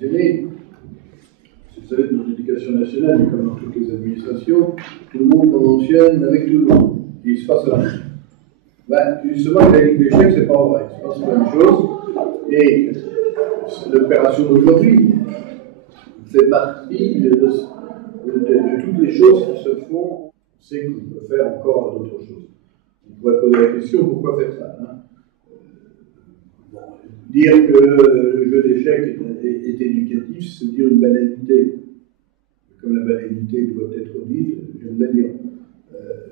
mentionné. Vous savez, dans l'éducation nationale, mais comme dans toutes les administrations, tout le monde conventionne avec tout le monde. Et il se passe rien. Ben, justement, la Ligue d'échecs, c'est pas vrai. Il se passe plein de choses. Et l'opération d'aujourd'hui fait partie de toutes les choses qui se font. On sait qu'on peut faire encore d'autres choses. On pourrait poser la question, pourquoi faire ça, hein? Dire que le jeu d'échecs est éducatif, c'est dire une banalité. Comme la banalité doit être dite, je viens de la dire.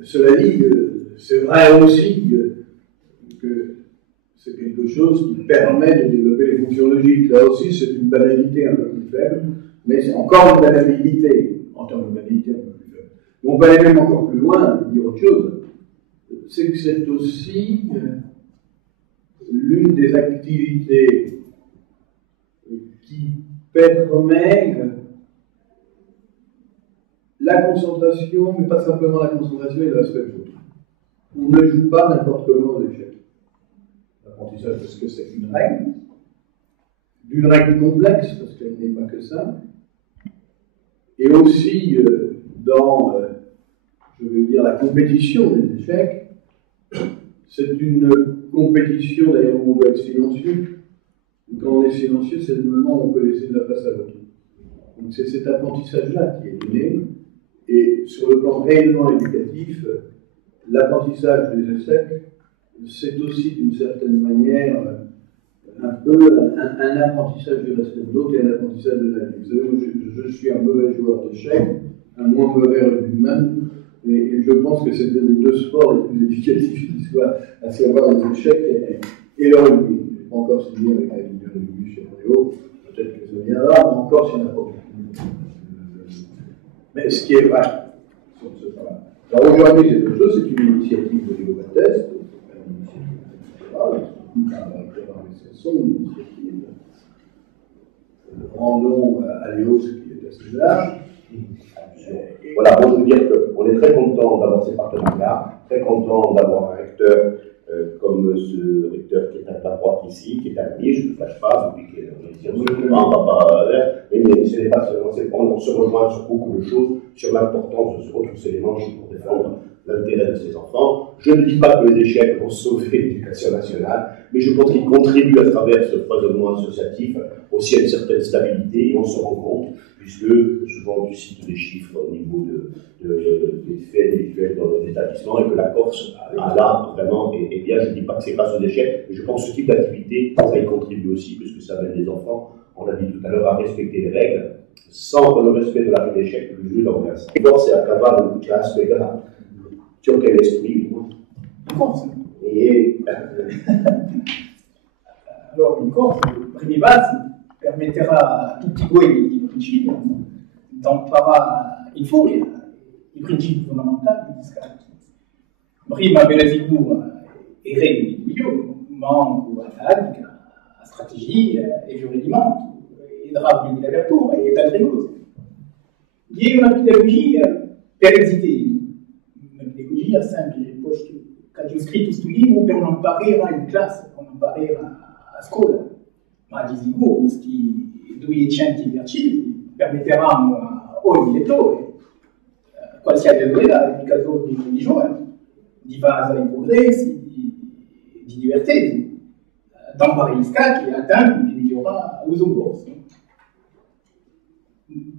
Cela dit, c'est vrai aussi que c'est quelque chose qui permet de développer les fonctions logiques. Là aussi, c'est une banalité un peu plus faible, mais c'est encore une banalité, en termes de banalité un peu plus faible. On va aller même encore plus loin, dire autre chose. C'est que c'est aussi l'une des activités qui permet la concentration, mais pas simplement la concentration et le respect de l'autre. On ne joue pas n'importe comment aux échecs. L'apprentissage, parce que c'est une règle, d'une règle complexe, parce qu'elle n'est pas que ça, et aussi dans, je veux dire, la compétition des échecs. C'est une compétition, d'ailleurs, où on doit être silencieux. Quand on est silencieux, c'est le moment où on peut laisser de la place à l'autre. Donc c'est cet apprentissage-là qui est donné. Et sur le plan réellement éducatif, l'apprentissage des échecs, c'est aussi d'une certaine manière un peu un apprentissage du respect de l'autre et un apprentissage de la vie. Vous savez, je suis un mauvais joueur d'échecs, un moins mauvais rugbyman, et je pense que c'est les deux sports les plus éducatifs qui soient, à savoir les échecs et le rugby. Je n'ai pas encore signé avec la ligue de rugby chez Réo, peut-être que ça viendra, mais encore s'il n'y en a pas. Mais ce qui est vrai, sur ce point-là. Alors aujourd'hui, c'est autre chose, c'est une initiative de Léo Batteste, une initiative rendons à Léo ce qui est assez large. Voilà, bon, je veux dire qu'on est très content d'avoir ces partenariats, très content d'avoir un recteur comme ce recteur qui est à la droite ici, qui est ami, je ne le cache pas, depuis qu'on mais ce n'est pas seulement, on se rejoint sur beaucoup de choses, sur l'importance de se retrousser les manches pour défendre l'intérêt de ses enfants. Je ne dis pas que les échecs vont sauver l'éducation nationale, mais je pense qu'ils contribuent à travers ce foisonnement associatif aussi à une certaine stabilité, et on se rend compte, puisque souvent tu cites des chiffres au niveau des faits délictuels dans les établissements, et que la Corse a là vraiment, et bien je ne dis pas que c'est grâce aux échecs, mais je pense que ce type d'activité, ça y contribue aussi, puisque ça amène les enfants, on l'a dit tout à l'heure, à respecter les règles, sans le respect de la règle d'échec, le jeu d'orgasme. Et donc c'est à cavale une classe végane. Tu as quel esprit, moi? Et alors, une course, le premier base, permettra a tutti voi i principi, d'imparare il fuori i principi fondamentali di scacchi. Prima per la figura e regole di io, ma anche a tattica, a strategia e giuridimento, e drappi di apertura e altre cose. Di una pedagogia per esitare, una pedagogia semplice, posto che ho scritto questo libro per non imparare in classe, per non imparare a scuola, ma di sicuro questi 200 esercizi permetteranno a ogni lettore, qualsiasi età, nel caso di giovani, di fare i progressi, di divertirsi, d'imparare gli scacchi e a tempo di migliorare l'uso borso.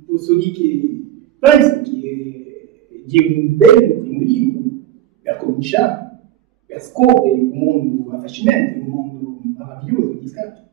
Posso dire che penso che è un bel primo libro per cominciare, per scoprire un mondo affascinante, un mondo meraviglioso di scacchi.